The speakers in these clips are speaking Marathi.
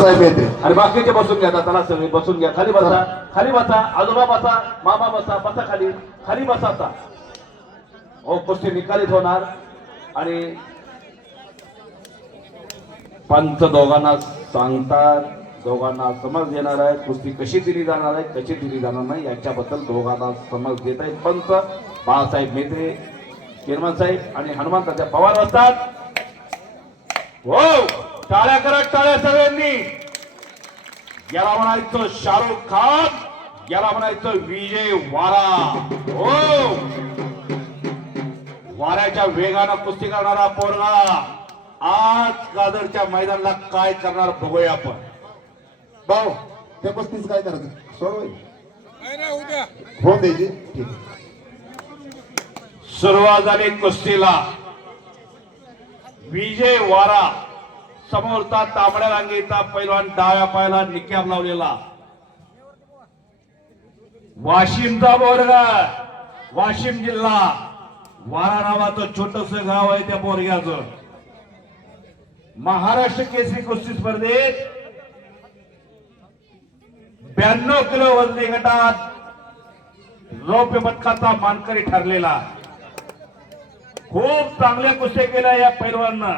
बाळासाहेब मेत्रे आणि बाकीचे बसून घ्या चला सगळे बसून घ्या. खाली बसा खाली बसा आजोबा बसा मामा बसा बसा खाली. खाली बसा आता. हो कुस्ती निकालीत होणार. आणि पंच दोघांना सांगतात दोघांना समज देणार आहे कुस्ती कशी दिली जाणार आहे कशी दिली जाणार नाही याच्याबद्दल दोघांना समज देत आहेत पंच बाळासाहेब मेत्रे चेअरमन साहेब आणि हनुमान तात्या पवार असतात. हो! टाळ्या करा टाळ्या सगळ्यांनी. याला म्हणायचं शाहरुख खान याला म्हणायचं विजय वारा. हो. वाऱ्याच्या वेगानं कुस्ती करणारा पोरगा आज गाजरच्या मैदानाला काय करणार बघूया आपण. भाऊ त्या पस्तीस काय करायचं? सोडवाय हो. द्यायची ठीक आहे. सुरुवात झाली कुस्तीला. विजय वारा. समोरचा तांबड्या रांगेचा पैलवान डाव्या पायाला निक्याब लावलेला. वाशिमचा बोरगा वाशिम जिल्हा. वारा नावाचं छोटस गाव आहे त्या बोरग्याचं. महाराष्ट्र केसरी कुस्ती स्पर्धेत ब्याण्णव किलो वजनी गटात रौप्य पदकाचा मानकरी ठरलेला. खूप चांगल्या कुस्त्या केल्या या पैलवांना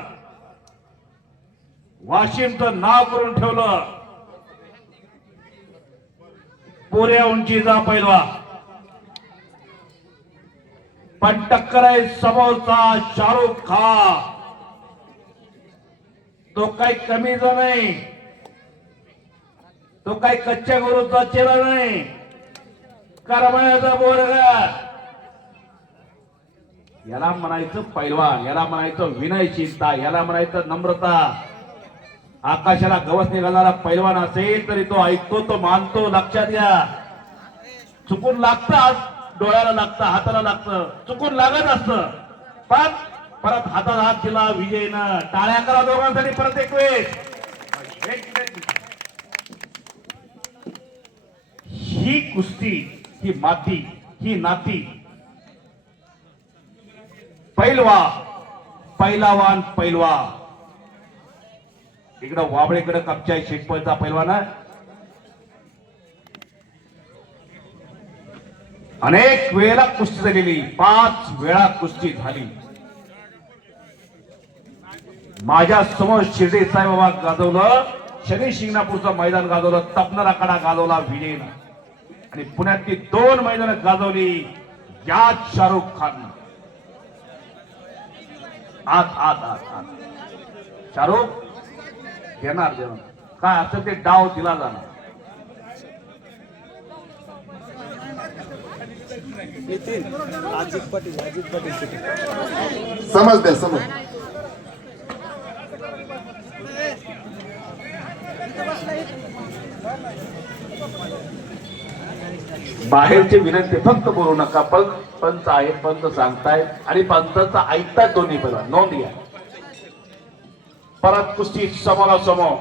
वाशिमचं नाव करून ठेवलं. पोऱ्या उंचीचा पैलवा. पण टक्कर आहे समोरचा शाहरुख खा तो काही कमीचा नाही. तो काही कच्च्या गुरुचा चेहरा नाही. करमळ्याचा बोरगा याला म्हणायचं पैलवान याला म्हणायचं विनयशीलता याला म्हणायचं नम्रता. आकाशाला गवस निघाला पैलवान असेल तरी तो ऐकतो तो मानतो. लक्षात घ्या. चुकून लागतात डोळ्याला लागतं हाताला लागतं. चुकून लागत असतं. पण परत हातात हात दिला विजयनं टाळ्या करा दोघांसाठी परत एक वेळ. ही कुस्ती ही माती ही नाती. पैलवा पैलावान पैलवा. इकडं वाबळेकडे कपच्या शेटपळचा पैलवान अनेक वेळेला कुस्ती झालेली पाच वेळा कुस्ती झाली. माझ्यासमोर शिर्डी साईबाबा गाजवलं शनी शिंगणापूरचं मैदान गाजवलं तपणारा कडा गाजवला विजयनं आणि पुण्यातली दोन मैदान गाजवली याच शाहरुख खान. आत आत आत आत. शाहरुख देणार देणार काय असं ते डाव दिला जाणार. समज द्या समज. बाहेरची विनंती फक्त बोलू नका. पण पंच आहेत पंच सांगतायत. आणि पंचाचा ऐकतायत दोन्ही पहिला नोंद घ्या. परत कुस्ती समोरासमोर.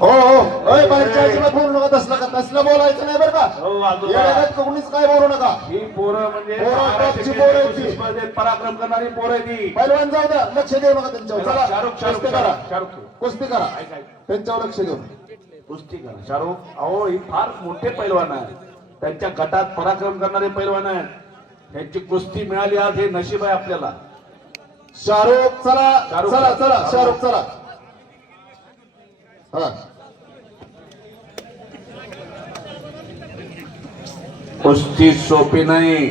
हो हो. अय बाहेरच्या अजिबात बोलू नका तसलं का तसलं बोलायचं नाही बरं का. हो, आजोबा. या जगात कोणीच काय बोलू नका. ही पोरं म्हणजे पोरं महाराष्ट्र टॉपची पोरं आहेत केसरी ती. स्पर्धेत पराक्रम करणारी पोरं आहे ती पैलवान जाऊ द्या. लक्ष देऊ नका त्यांच्यावर. चला शाहरुख शाहरुख कुस्ती करा. शाहरुख कुस्ती करा. ऐक, ऐक. त्यांच्यावर लक्ष देऊ कुस्ती करा. शाहरुख अहो ही फार मोठे पैलवान आहे त्यांच्या गटात पराक्रम करणारे पैलवान आहेत. त्यांची कुस्ती मिळाली आज हे नशीब आहे आपल्याला. शाहरुख चला. चला चला शाहरुख चला. हा. कुस्ती सोपी नाही.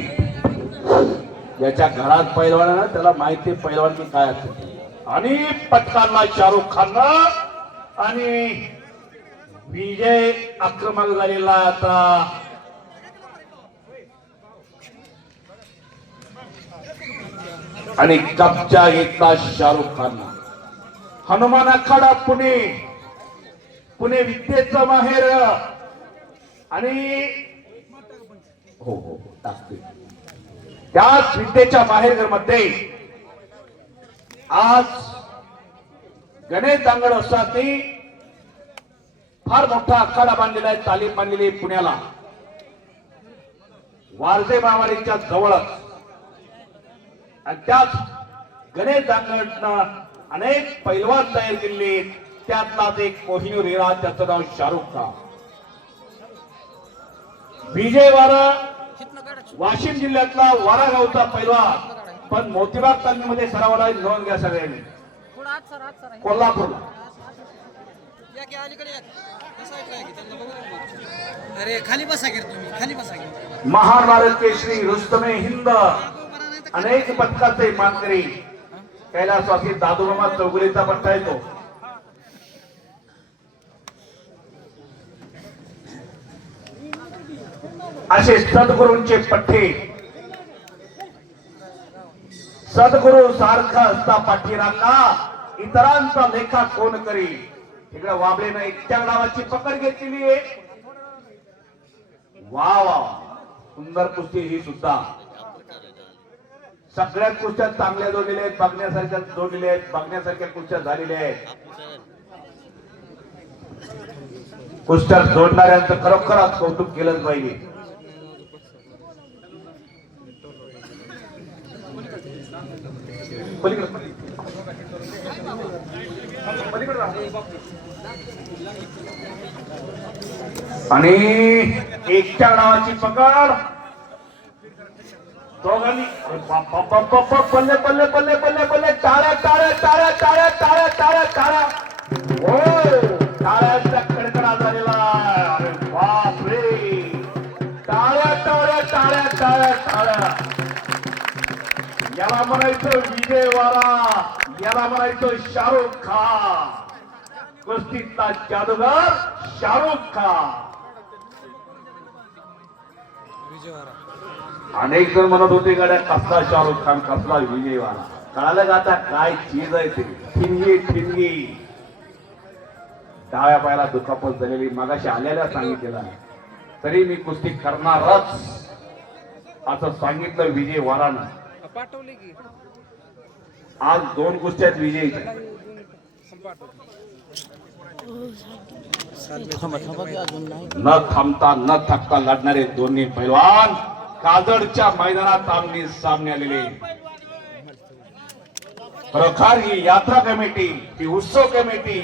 ज्याच्या घरात पैलवान आहे ना त्याला माहिती पैलवान की काय असते आणि पटकांना शाहरुख खाननं आणि विजय आक्रमक झालेला आता. आणि कब्जा घेतला शाहरुख खानला हनुमान आखाडा पुणे. पुणे विद्येचं माहेर. आणि हो हो, हो टाकते. त्याच विद्येच्या बाहेरमध्ये आज गणेश दांगड असताना फार मोठा आखाडा बांधलेला आहे तालीम बांधलेली आहे पुण्याला. वारजे मावाडीच्या जवळच. आणि त्याच गणेश दांगडनं अनेक पैलवान तयार केले. त्यातलाच एक कोहिनूर हिरा त्याचं नाव शाहरुख खान. विजय वारा वाशिम जिल्ह्यातला वारा गावचा पैलवान. पण मोतीबाग तालमीमध्ये सरावाला नोंद घ्या सगळ्यांनी. कोल्हापूरला. की की. मग. अरे खाली बसा की तुम्ही खाली बसा की. महान भारत केसरी रुस्तमे हिंद. अनेक पथकाचे मानकरी कैलासवासी दादूमामा चौगुलेचा पट्टा येतो असे सद्गुरूंचे पठ्ठे. सद्गुरु सारखा असता पाठीरांना इतरांचा लेखा कोण करी? इकडे वाबळेनं त्या नावाची पकड घेतलेली आहे. वा वा. सुंदर कुस्ती ही सुद्धा. सगळ्यात कुस्त्या चांगल्या जोडलेल्या आहेत बघण्यासारख्या जोडलेल्या आहेत बघण्यासारख्या कुस्त्या झालेल्या आहेत. कुस्त्या जोडणाऱ्यांचं खरोखरच कौतुक केलंच पाहिजे. आणि एकट्या नावाची पकड. दोघांनी अरे बाप, बाप, बाप, बाप, बाप, बल्ले बल्ले बल्ले बल्ले बल्ले टाळ्या टाळ्या टाळ्या टाळ्या टाळ्या टाळ्या टाळ्या. हो टाळ्यांचा कडकडा झालेला आहे. अरे बाप रे. टाळ्या टाळ्या टाळ्या टाळ्या टाळ्या. याला म्हणायचं विजय वारा याला म्हणायचं शाहरुख खान. कुस्तीतला जादूगार शाहरुख खान. अनेक जण म्हणत होते गाड्या कसला शाहरुख खान कसला विजयवाला कळालं का आता काय चीज आहे ते? ठिणगी ठिणगी. डाव्या पायाला दुखापत झालेली मागाशी आलेल्या सांगितलेला. तरी मी कुस्ती करणारच. असं सांगितलं विजय वारानं. आज दोन कुस्त्यात विजय न थांबता न थकता लढणारे दोन्ही पैलवान काजडच्या मैदानात आम्ही सामने आलेले. खरोखर ही यात्रा कमिटी ही उत्सव कमिटी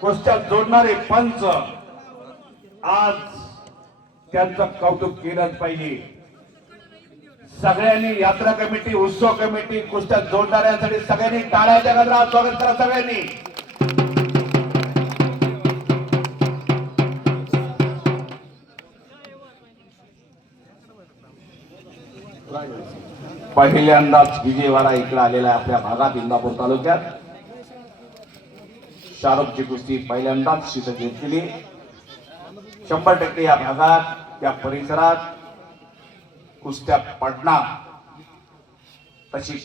कुस्त्या जोडणारे पंच आज त्यांचं कौतुक केलंच पाहिजे. सगळ्यांनी यात्रा कमिटी उत्सव कमिटी कुस्त्या जोडणाऱ्यांसाठी सगळ्यांनी टाळ्याच्या गजरात स्वागत करा सगळ्यांनी. पहिल्यांदाच विजयवाडा इकडे आलेला आहे आपल्या भागात इंदापूर तालुक्यात. शाहरुखची कुस्ती पहिल्यांदाच तिथं घेतलेली शंभर टक्के या भागात या परिसरात कुस्त्या पडणार. तशी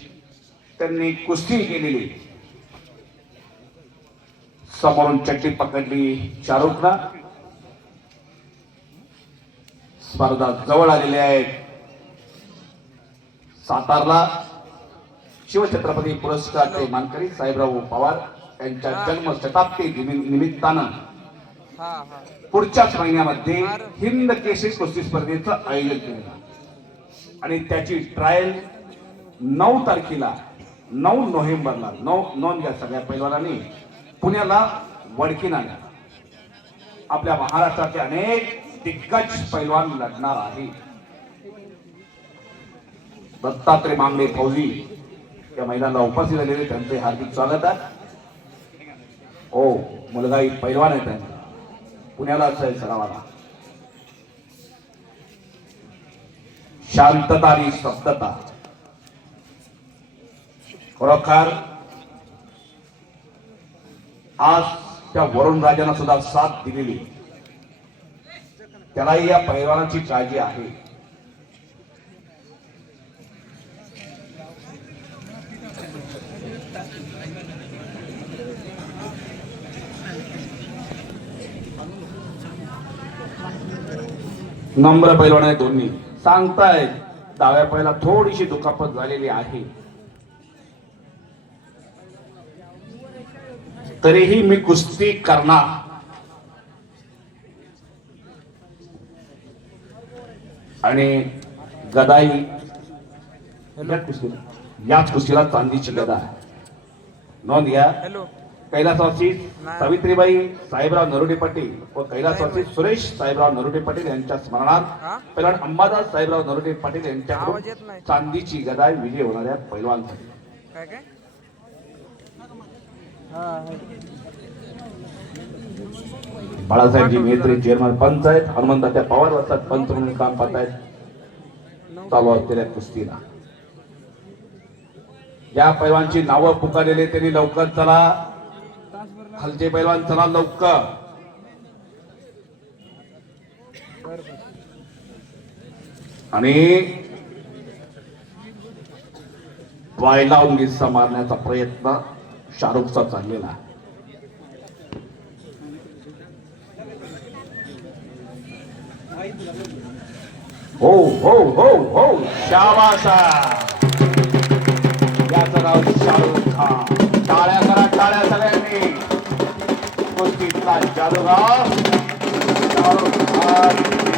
त्यांनी कुस्ती केलेली. समोरून चट्टी पकडली शाहरुखनं. स्पर्धा जवळ आलेली आहे. सातारला शिवछत्रपती पुरस्कारचे मानकरी साहेबराव पवार यांच्या जन्म शताब्दी निमि- निमित्तानं पुढच्याच महिन्यामध्ये हिंद केसरी कुस्ती स्पर्धेचं आयोजन केलं आणि त्याची ट्रायल नऊ तारखेला नऊ नोव्हेंबरला नऊ नोंद घ्या सगळ्या पैलवानांनी. पुण्याला वडकीन आल्या आपल्या महाराष्ट्राचे अनेक दिग्गज पैलवान लढणार आहे दत्तात्रय मांगडे फौजी या महिलांना उपस्थित झालेले त्यांचे हार्दिक स्वागत आहे. हो मुलगा एक पैलवान आहे त्यांचा. पुण्यालाच आहे सरावाला. शांतता आणि स्तब्धता खरोखर आज त्या वरुण राजांना सुद्धा साथ दिलेली. त्यालाही या पैलवानाची काळजी आहे. नम्र पैलवान आहे दोन्ही. सांगतायत डाव्या पायाला थोडीशी दुखापत झालेली आहे. तरीही मी कुस्ती करणार. आणि गदाई या कुस्तीला. याच कुस्तीला चांदीची गदा आहे. नोंद घ्या. हॅलो कैलासवासी सावित्रीबाई साहेबराव नरोडे पाटील व कैलासवासी सुरेश साहेबराव नरोडे पाटील यांच्या? स्मरणार्थ पैलवान अंबादास साहेबराव नरोडे पाटील यांच्याकडून नाही. चांदीची गदा विजय होणाऱ्या पैलवानसाठी बाळासाहेबजी मेहत्री चेअरमन पंच आहेत हनुमंताच्या पवार वस्तात पंच म्हणून काम पाहत आहेत चालू असलेल्या कुस्तीला. या पैलवानची नावं पुकारलेले त्यांनी लवकर चला. खालचे पैलवान चला लवकर. आणि वायला लावून मारण्याचा प्रयत्न शाहरुखचा चाललेला आहे. हो हो हो हो शाबासा याचं नाव शाहरुख खान टाळ्या करा टाळ्या सगळ्यांनी. कुस्तीतला जादूगार शाहरुख खान